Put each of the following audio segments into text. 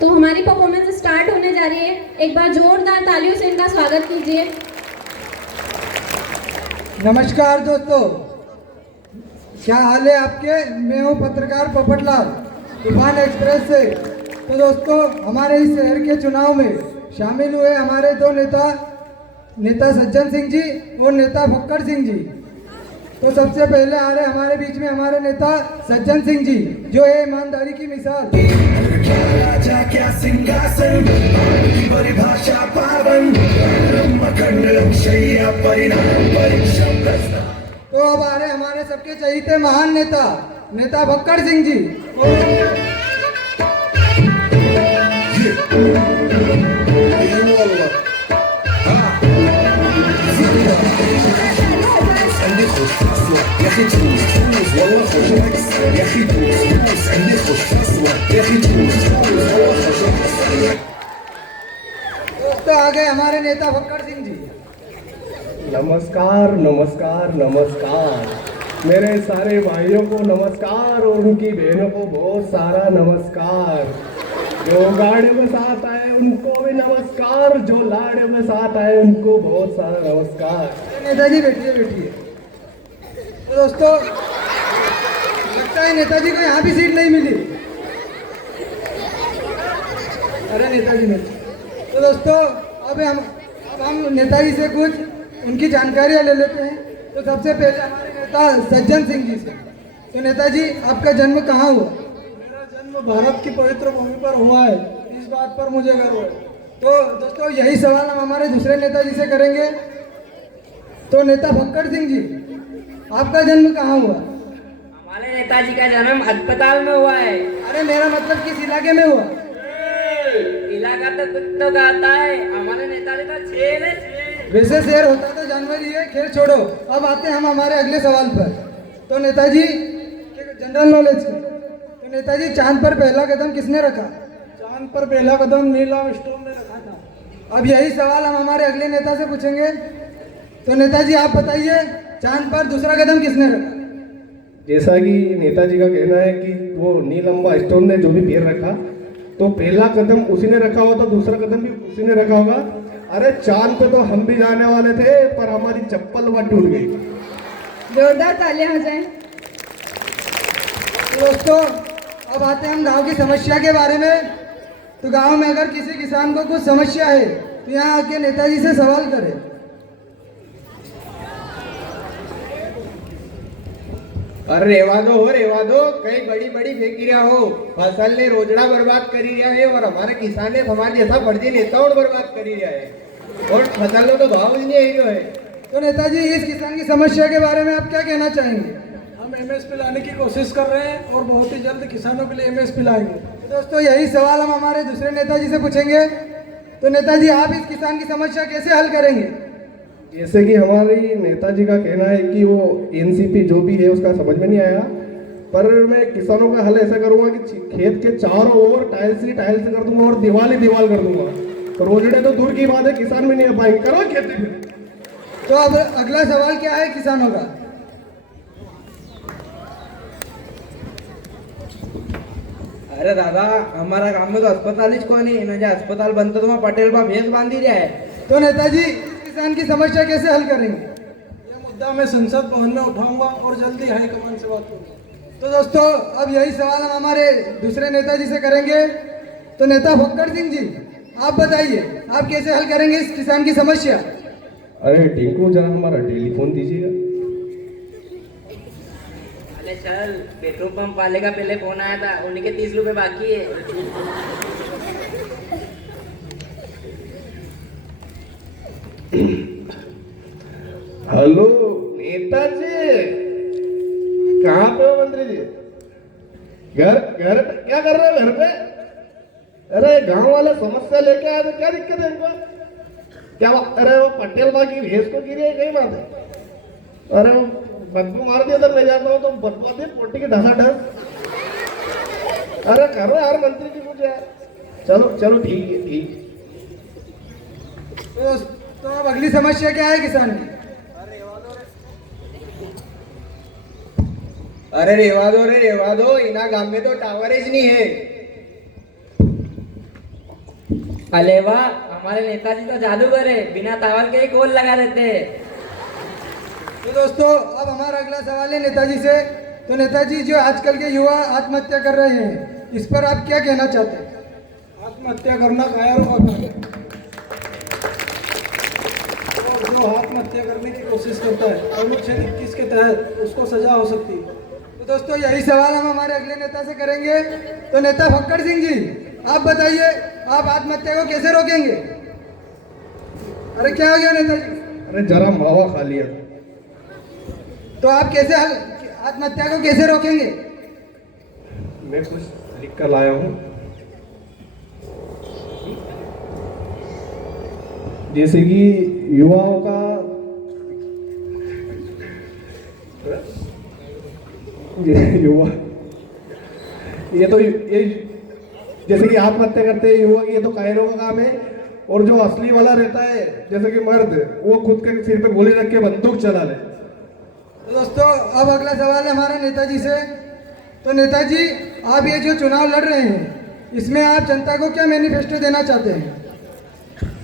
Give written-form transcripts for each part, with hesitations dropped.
तो हमारी performance start होने जा रही है। एक बार जोरदार तालियों से इनका स्वागत कीजिए। नमस्कार दोस्तों, क्या हाल है आपके। मैं हूँ पत्रकार पोपटलाल, तूफान एक्सप्रेस से। तो दोस्तों, हमारे इस शहर के चुनाव में शामिल हुए हमारे दो नेता सज्जन सिंह जी और नेता फक्कड़ सिंह जी। तो सबसे पहले आ रहे हमारे बीच में हमारे नेता सज्जन सिंह जी, जो है ईमानदारी की मिसाल। तो अब आ रहे हमारे सबके चहीते महान नेता फक्कड़ सिंह जी। तो आ गए हमारे नेता फक्कड़ सिंह जी। नमस्कार नमस्कार नमस्कार। मेरे सारे भाइयों को नमस्कार और उनकी बहनों को बहुत सारा नमस्कार। जो गाड़ियों के साथ आए उनको भी नमस्कार, जो लाड़ियों के साथ आए उनको बहुत सारा नमस्कार। नेताजी बैठिए। तो दोस्तों, लगता है नेताजी को यहाँ भी सीट नहीं मिली। अरे नेताजी ने। तो दोस्तों, अब हम नेताजी से कुछ उनकी जानकारियाँ ले लेते हैं। तो सबसे पहले हमारे नेता सज्जन सिंह जी से। तो नेताजी, आपका जन्म कहाँ हुआ। मेरा जन्म भारत की पवित्र भूमि पर हुआ है, इस बात पर मुझे गर्व है। तो दोस्तों, यही सवाल हम हमारे दूसरे नेताजी से करेंगे। तो नेता फक्कड़ सिंह जी, आपका जन्म कहाँ हुआ। हमारे नेताजी का जन्म अस्पताल में हुआ है। अरे मेरा मतलब किस इलाके में हुआ। इलाका तो कुछ तो कहता है, हमारे नेताजी का छेल है। वैसे शेर होता तो जानवर ही है। खेल छोड़ो, अब आते हैं हम हमारे अगले सवाल पर। तो नेताजी, जनरल नॉलेज। तो नेताजी, चांद पर पहला कदम किसने रखा। चांद पर पहला कदम नील आर्मस्ट्रांग ने रखा था। अब यही सवाल हम हमारे अगले नेता से पूछेंगे। तो नेताजी, आप बताइए, चांद पर दूसरा कदम किसने रखा। जैसा कि नेताजी का कहना है कि वो नील आर्मस्ट्रांग ने जो भी पैर रखा, तो पहला कदम उसी ने रखा होगा, तो दूसरा कदम भी उसी ने रखा होगा। अरे चांद पे तो हम भी जाने वाले थे, पर हमारी चप्पल वहाँ टूट गई। जोरदार तालियां हो जाएं। तो दोस्तों, अब आते हैं हम गांव की समस्या के बारे में। तो गांव में अगर किसी किसान को कुछ समस्या है तो यहाँ आके नेताजी से सवाल करें। अरे रेवा दो, कई बड़ी बड़ी फैक्ट्रियां हो, फसल ने रोजड़ा बर्बाद करी रहा है और हमारे किसान ने हमारे जैसा फर्जी नेताओं बर्बाद करी रहा है और फसल में तो भाव ही नहीं है। तो नेताजी, इस किसान की समस्या के बारे में आप क्या कहना चाहेंगे। हम एमएसपी लाने की कोशिश कर रहे हैं और बहुत ही जल्द किसानों के लिए एमएसपी लाएंगे। तो दोस्तों, यही सवाल हम हमारे दूसरे नेताजी से पूछेंगे। तो नेताजी, आप इस किसान की समस्या कैसे हल करेंगे। जैसे कि हमारी नेताजी का कहना है कि वो एनसीपी जो भी है उसका समझ में नहीं आया, पर मैं किसानों का हल ऐसा करूंगा कि खेत के चारों ओर टाइल्स कर दूंगा और दीवार कर दूंगा। तो रोजड़े तो दूर की बात है, किसान में नहीं आ पाएंगे। करो खेती में। तो अब अगला सवाल क्या है किसानों का। अरे दादा, हमारा गांव में तो अस्पताल ही कोई नहीं, ना जो अस्पताल बनता तो वहाँ पटेल बा भेस बांधी रहा है। तो नेताजी, किसान की समस्या कैसे हल करेंगे। यह मुद्दा मैं संसद भवन में उठाऊंगा और जल्दी हाईकमान से बात करूंगा। तो दोस्तों, अब यही सवाल हम हमारे दूसरे नेताजी से करेंगे। तो नेता फक्कड़ सिंह जी, आप बताइए, आप कैसे हल करेंगे इस किसान की समस्या। अरे टिंकू, जरा हमारा टेलीफोन दीजिएगा। अरे चल, पेट्रोल पंप वाले का पहले फोन आया था, उन्हीं के 30 रुपए बाकी है। हेलो नेताजी, कहाँ पे हो मंत्री जी। घर घर पे क्या कर रहे हो घर पे। अरे गांव वाला समस्या लेके आए तो क्या दिक्कत है इनको। क्या अरे वो पटेल बा की भैंस को गिरी है, कई बात है। अरे वो बदबू मार दिया, मैं जाता हूँ तो बदबू आती है पोटी की ढसाढस। अरे करो यार मंत्री जी कुछ यार। चलो ठीक है। तो अब अगली समस्या क्या है किसान की। अरे रेवा दो, इना गांव में तो टावर ही नहीं है। अरे वाह, हमारे नेताजी तो जादूगर है, बिना तावल के ही गोल लगा देते हैं। तो दोस्तों अब हमारा अगला सवाल है नेताजी से। तो नेताजी, जो आजकल के युवा आत्महत्या कर रहे हैं, इस पर आप क्या कहना चाहते हैं? आत्महत्या करना कायरों का काम है, और जो आत्महत्या करने की कोशिश करता है अनुच्छेद 21 के तहत उसको सजा हो सकती है। तो दोस्तों यही सवाल हम हमारे अगले नेता से करेंगे। तो नेता फक्कड़ सिंह जी, आप बताइए, आप आत्महत्या को कैसे रोकेंगे? अरे क्या हो गया नेताजी? अरे जरा मावा खा लिया। तो आप कैसे आत्महत्या को कैसे रोकेंगे? मैं कुछ लिख कर लाया हूँ। जैसे कि युवाओं का युवा ये जैसे कि आत्महत्या करते हैं युवा, ये तो कायरों का काम है। और जो असली वाला रहता है जैसे कि मर्द, वो खुद के सिर पे गोली रख के बंदूक चला ले। तो दोस्तों अब अगला सवाल है हमारा नेताजी से। तो नेताजी, आप ये जो चुनाव लड़ रहे हैं, इसमें आप जनता को क्या मैनिफेस्टो देना चाहते हैं?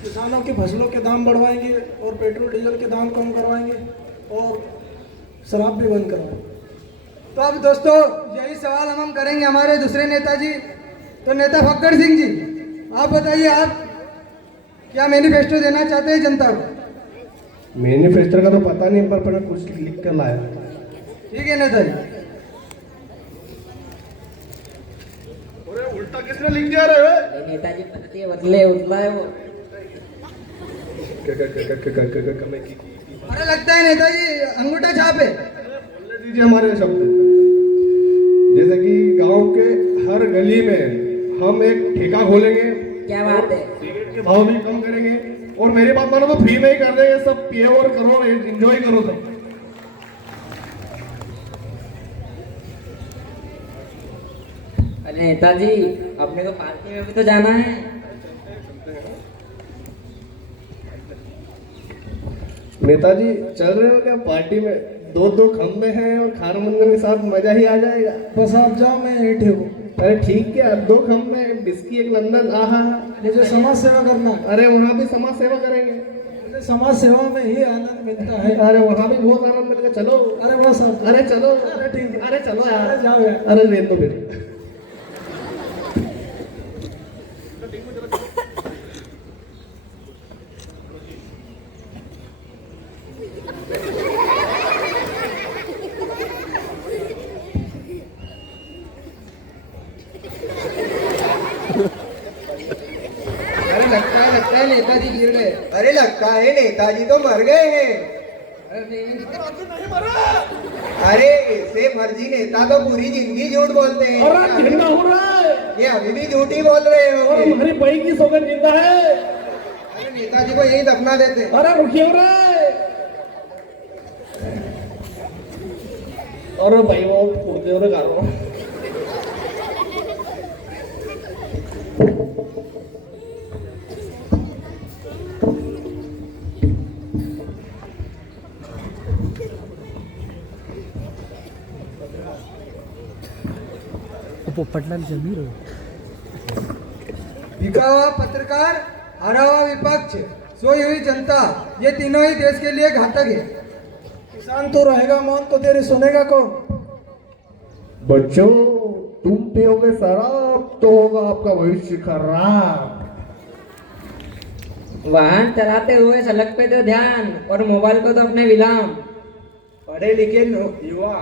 किसानों की फसलों के दाम बढ़वाएंगे और पेट्रोल डीजल के दाम कम करवाएंगे और शराब भी बंद करवाएंगे। तो अब दोस्तों यही सवाल हम करेंगे हमारे दूसरे नेताजी। तो नेता फक्कड़ सिंह जी, आप बताइए, आप क्या मैनिफेस्टो देना चाहते हैं जनता को? मैनिफेस्टो का तो पता नहीं, पर कुछ लिख कर लाया। ठीक है नेताजी। अरे उल्टा किसने लिख दिया रे? नेताजी पत्ती बदले उतला है वो। अरे लगता है नेताजी अंगूठा छाप है। बोलने दीजिए हमारे शब्द। जैसे कि गांव के हर गली में हम एक ठेका खोलेंगे, क्या बात है। सिगरेट के भाव भी कम करेंगे, और मेरी बात मानो तो फ्री में ही कर देंगे। सब पिए और करो, एंजॉय करो सब। अरे नेताजी, अपने को पार्टी में भी तो जाना है। नेताजी चल रहे हो क्या पार्टी में? दो दो खम्बे हैं और खार मंगल के साथ मजा ही आ जाएगा। बस आप जाओ, मैं यही हूँ। अरे ठीक है, दो खम्बे, बिस्की एक लंदन। आहा, मुझे समाज सेवा करना है। अरे वहाँ भी समाज सेवा करेंगे। मुझे समाज सेवा में ही आनंद मिलता है। अरे वहाँ भी बहुत आनंद मिलेगा। चलो। अरे बस आप, अरे चलो। अरे ठीक है। अरे चलो यार। अरे जाओ यार। अरे ले तो फिर। लगता है नेताजी गिर गए। अरे लगता है नेताजी तो मर गए हैं। अरे ऐसे फर्जी नेता तो पूरी जिंदगी झूठ बोलते हैं। जिंदा हो रहा है। ये अभी भी झूठ ही बोल रहे हो। और हमारी भाई की सौगंध जिंदा है। अरे नेताजी को यही दफना देते। अरे रुकिए हो रहा है। और भाई वो फुर्ते हो रहे बिका हुआ पत्रकार, हारा हुआ विपक्ष, सोई हुई जनता, ये तीनों ही देश के लिए घातक है। किसान तो रहेगा मौन, तो तेरी सुनेगा कौन? बच्चों, तुम पियोगे शराब तो होगा आपका भविष्य खराब। वाहन चलाते हुए सड़क पे तो ध्यान, और मोबाइल को तो अपने विलाम। पढ़े लिखे युवा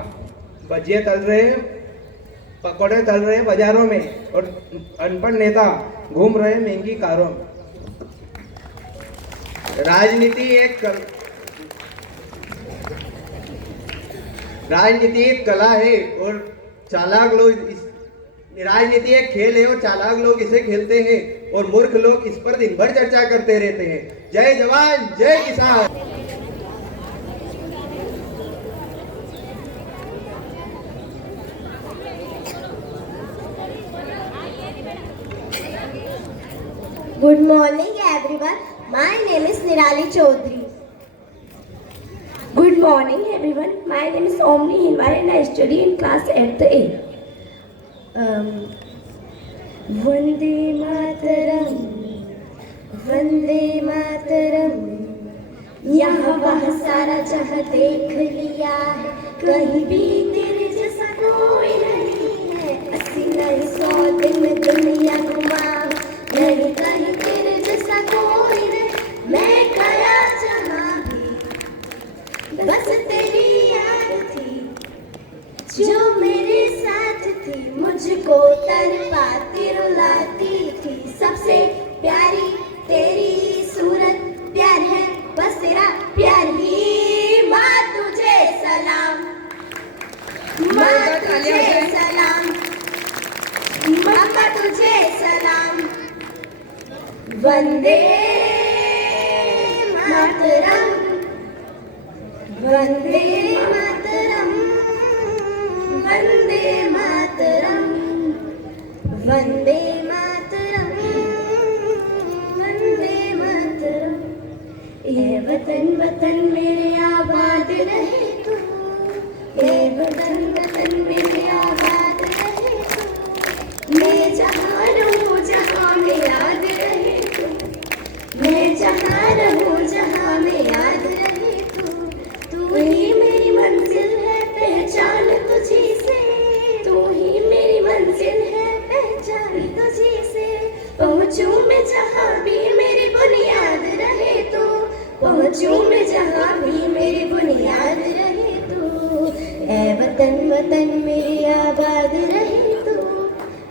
भजिए तल रहे, पकौड़े तल रहे बाजारों में, और अनपढ़ नेता घूम रहे महंगी कारों में। राजनीति एक कला है और चालाक लोग राजनीति एक खेल है और चालाक लोग इसे खेलते हैं, और मूर्ख लोग इस पर दिन भर चर्चा करते रहते हैं। जय जवान जय किसान। Good morning everyone. My name is Nirali Chaudhary. Good morning everyone. My name is Omni Hinwar and I study in class 8th A. Vande Mataram, Vande Mataram. यहाँ वह सारा जहाँ देख लिया है, कहीं भी तेरे जैसा कोई नहीं है। 80 नहीं 100 दिन में दुनिया घुमा, नहीं कहीं तेरे जैसा कोई नहीं। मैं गया जहाँ भी बस तेरी याद थी, जो मेरे साथ थी, मुझको तड़पाती रुलाती थी। सबसे प्यारी तेरी सूरत, प्यार है बस तेरा प्यार ही। माँ तुझे सलाम, माँ तुझे सलाम, पापा तुझे सलाम। वंदे मातरम, वंदे मातरम, वंदे मातरम, वंदे मातरम, वंदे मातरम। ये वतन वतन मेरे आबाद रहे तू, ये वतन वतन मेरे आबाद रहे तू। मैं जहाँ रहूँ जहाँ में याद रहे तू, मैं जहाँ रहूँ जहाँ में याद रहे तू। तू ही मेरी मंजिल है, पहचान तुझी से, तू ही मेरी मंजिल है, पहचान तुझी से। पहुँचूं मैं जहाँ भी मेरी बुनियाद रहे तू, पहुँचूं मैं जहाँ भी मेरी बुनियाद रहे तू। ऐ वतन वतन मेरी आबाद रहे तू,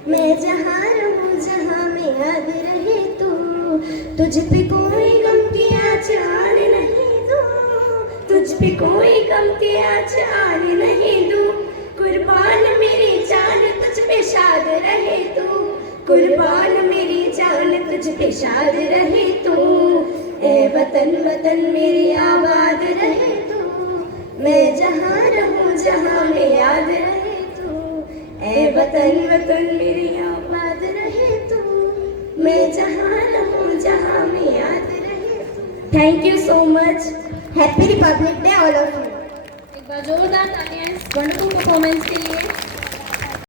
मैं जहाँ रहूँ जहाँ में याद रहे तू। तुझ पे कोई गम की आँच आने नहीं दूँ, तुझ पे कोई गम की आँच आने नहीं दूँ। कुर्बान मेरी जान तुझ पे शाद रहे तू, कुर्बान मेरी जान तुझ पे शाद रहे तू। ऐ वतन वतन मेरी आबाद रहे तू, मैं जहाँ रहूँ जहाँ में याद रहे तू। ऐ वतन वतन मेरी आबाद रहे तू, मैं जहाँ रहूँ जहाँ में याद रहे तू। Thank you so much. Happy Republic day all of you. एक बार जोरदार तालियां इस वंडरफुल परफॉर्मेंस के लिए।